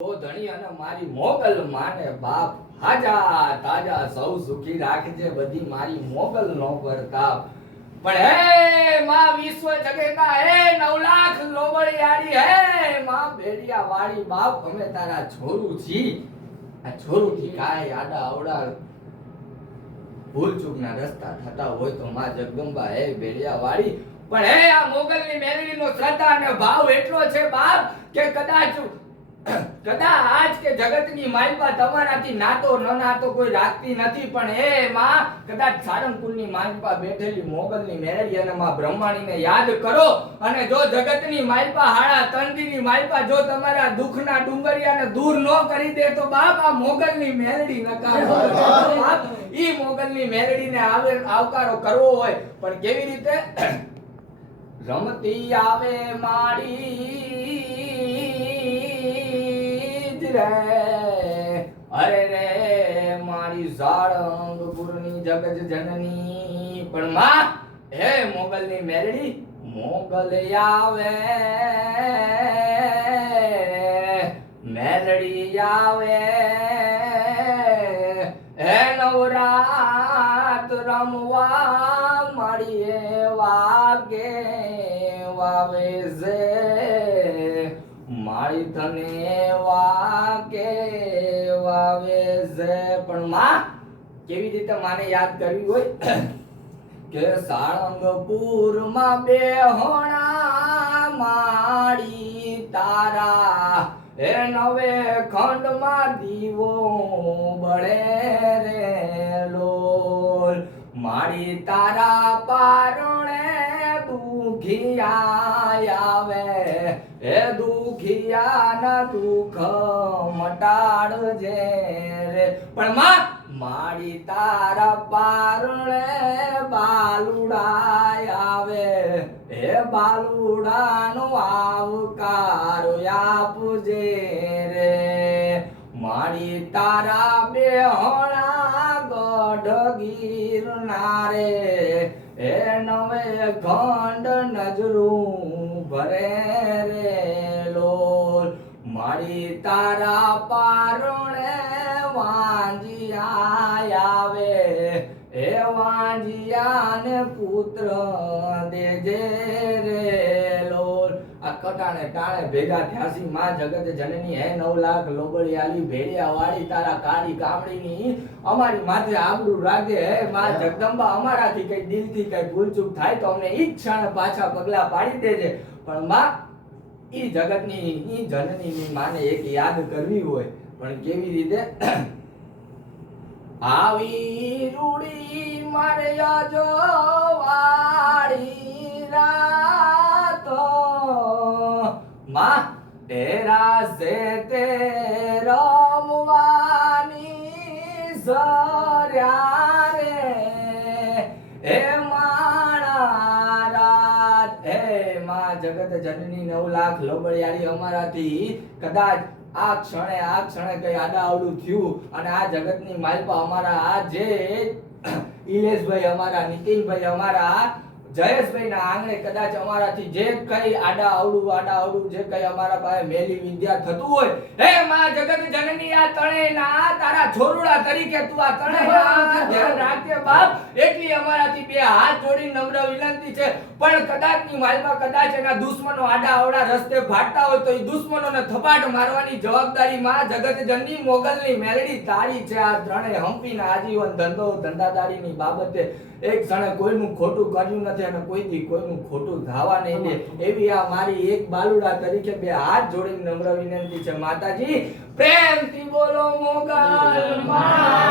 ઓ ધણી અને મારી મોગલ માને બાપ હાજા તાજા સૌ સુખી રાખજે બધી મારી મોગલ નો પરતાપ પણ હે માં વિશ્વ જગેતા હે 9 લાખ લોબડિયાળી હે માં બેડિયા વાળી બાપ અમે તારા છોરું છી આ છોરું થી કાય આડા આવડા ભૂલ ચૂક ના રસ્તા થતા હોય તો માં જગદંબા હે બેડિયા વાળી પણ હે આ મોગલ ની મેલડી નો શ્રદ્ધા અને ભાવ એટલો છે બાપ કે કદાચ કે જગતની માલપા તમારાથી નાતો ન નાતો કોઈ રાખતી નથી પણ હે માં કદાચ સારંગપુરની માલપા બેઠેલી મોગલની મેરડી અને માં બ્રહ્માણીને યાદ કરો અને જો જગતની માલપા હાડા તંદીની માલપા જો તમારા દુખના ડુંગરિયાને દૂર ન કરી દે તો બાપ આ મોગલની મેરડી નકારો બાપ ઈ મોગલની મેરડીને આવકારો કરવો હોય પણ કેવી રીતે રમતી આવે માડી અરે રે મારી સાળંગપુરની જગત જનની પણ માં હે મોગલની મેરડી મોગલ આવે મેરડી આવે હે નવરાત રમવા મળીએ વાગે વાવે છે મારી તને વાકે વાવે છે પણ માં કેવી રીતે માને યાદ કરવી હોય કે સાળંગપુર માં બે હોણા માડી તારા હે નવે ખંડ માં દીવો બળે રે લોલ માડી તારા પારણે દુખિયા આવે હે દુખિયાના દુઃખ મટાડજે રે પણ માં મારી તારા પારણે બાલુડા આવે હે બાલુડાનો આવકાર આપજે રે મારી તારા બેહણા ગઢ ગીરનારે હે નવે ખંડ નજરું ભરે રે લોલ મારી તારા પારણે વાંજિયા આવે હે વાંજિયાને પુત્ર દેજે રે લોલ આ કટાણે ટાણે ભેગા થયાસી માં જગત જનની હે 9 લાખ લોબડિયાલી ભેડિયા વાળી તારા કાળી કામડીની અમારી માથે આબરૂ રાખજે હે માં જગદંબા અમારાથી કઈ દિલથી કઈ ભૂલચૂક થાય તો અમને ઈ ક્ષણ પાછા પગલા પાડી દેજે પણ માં ઈ જગતની ઈ જનનીની માને એક યાદ કરવી હોય પણ કેવી રીતે આવી રૂડી મારે જો વાળી રાતો માં તેરા સે તે રમવાની સર્યા રે હે માણા રાત હે માં જગત જનની 9 લાખ લોબડિયાળી અમારાથી કદાચ આ ક્ષણે કઈ આડાઅવડું થયું અને આ જગતની માલપા અમારા આ જે ઇલેશભાઈ અમારા નીતિનભાઈ અમારા જયેશભાઈ ના આંગણે કદાચ અમારાથી જે કઈ આડાઅવડું જે કઈ અમારા પાસે મેલી વિદ્યા થતું હોય હે માં જગત જનની આ તણેના તારા છોરુડા તરીકે તું આ તણેના ધ્યાન રાખજે બાપ એટલી અમારાથી બે હાથ જોડી નમ્ર વિનંતી છે પણ કદાચની માલમાં કદાચ એના દુશ્મનો આડાઅવડા રસ્તે ફાટતા હોય તો એ દુશ્મનોને થપાટ મારવાની જવાબદારી માં જગત જનની મોગલની મેલડી તારી છે આ ત્રણે હંપીના આજીવન ધંધાદારીની બાબતે એક ક્ષણે કોઈનું ખોટું કર્યું નથી અને કોઈથી કોઈનું ખોટું ધાવા નહીં દે એવી આ મારી એક બાલુડા તરીકે બે હાથ જોડીને નમ્ર વિનંતી છે માતાજી પ્રેમથી બોલો મોગલ માં